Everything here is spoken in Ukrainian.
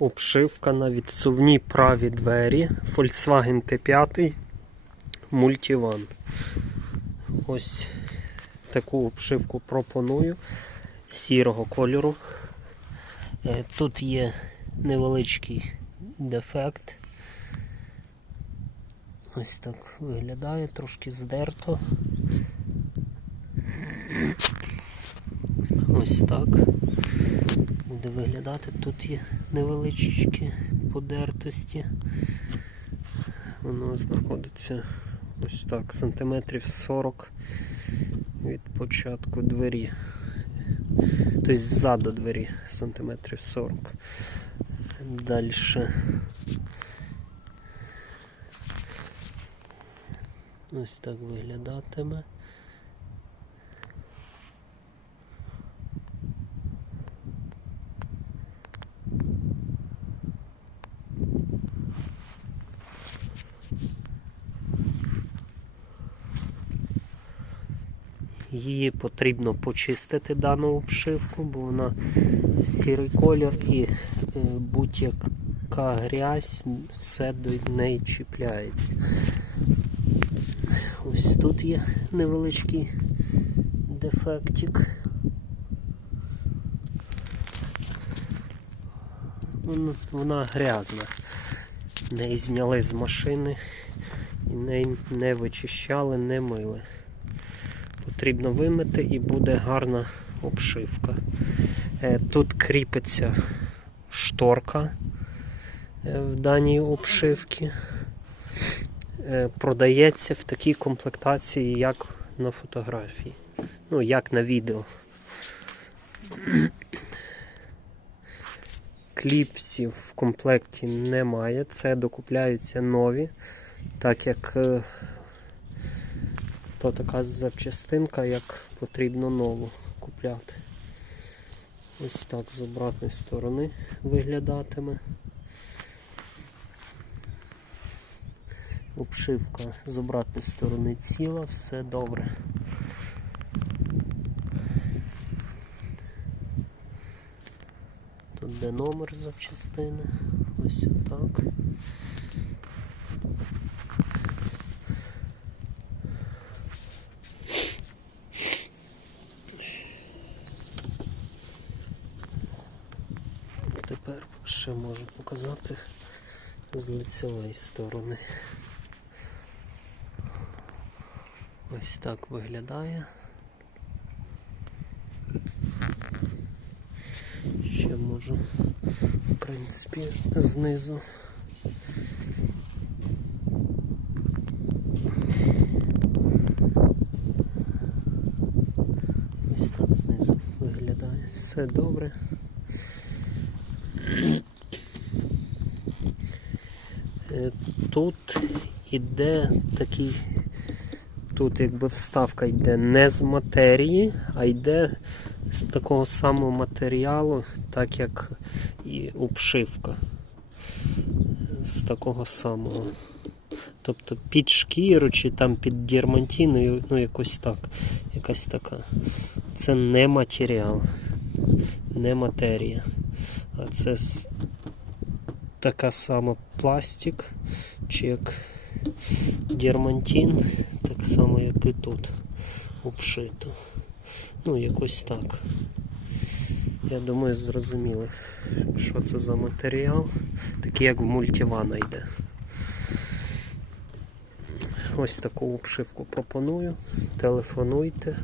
обшивка на відсувні праві двері Volkswagen T5 Multivan. Ось таку обшивку пропоную сірого кольору. Е, Тут є невеличкий дефект. Ось так виглядає, трошки здерто. Ось так буде виглядати. Тут є невеличкі подертості. Воно знаходиться ось так, сантиметрів 40 від початку двері. Тобто ззаду двері сантиметрів 40. Далі. Ось так виглядатиме. Її потрібно почистити дану обшивку, бо вона сірий колір і е, будь-яка грязь, все до неї чіпляється. Ось тут є невеличкий дефектик. Вона, грязна. Неї зняли з машини і неї не вичищали, не мили. Потрібно вимити і буде гарна обшивка. Е, Тут кріпиться шторка е, в даній обшивці. Е, Продається в такій комплектації, як на фотографії. Ну, як на відео. Кліпсів в комплекті немає. Це докупляються нові, так як то така запчастинка, як потрібно нову купляти. Ось так з обратної сторони виглядатиме. Обшивка з обратної сторони ціла, все добре. Тут де номер запчастини. Ось отак. Ще можу показати з лицевої сторони. Ось так виглядає. Ще можу, в принципі, знизу. Ось так знизу виглядає. Все добре. Е, Тут іде такий, тут якби вставка йде не з матерії, а йде з такого самого матеріалу, так як і обшивка. З такого самого. Тобто під шкіру чи там під діамантіною, ну якось так. Якась така. Це не матеріал, не матерія. Це така сама пластик, чи як дермантин, так само, як і тут обшито. Ну, якось так. Я думаю, зрозуміли, що це за матеріал, такий як в мультивана йде. Ось таку обшивку пропоную. Телефонуйте.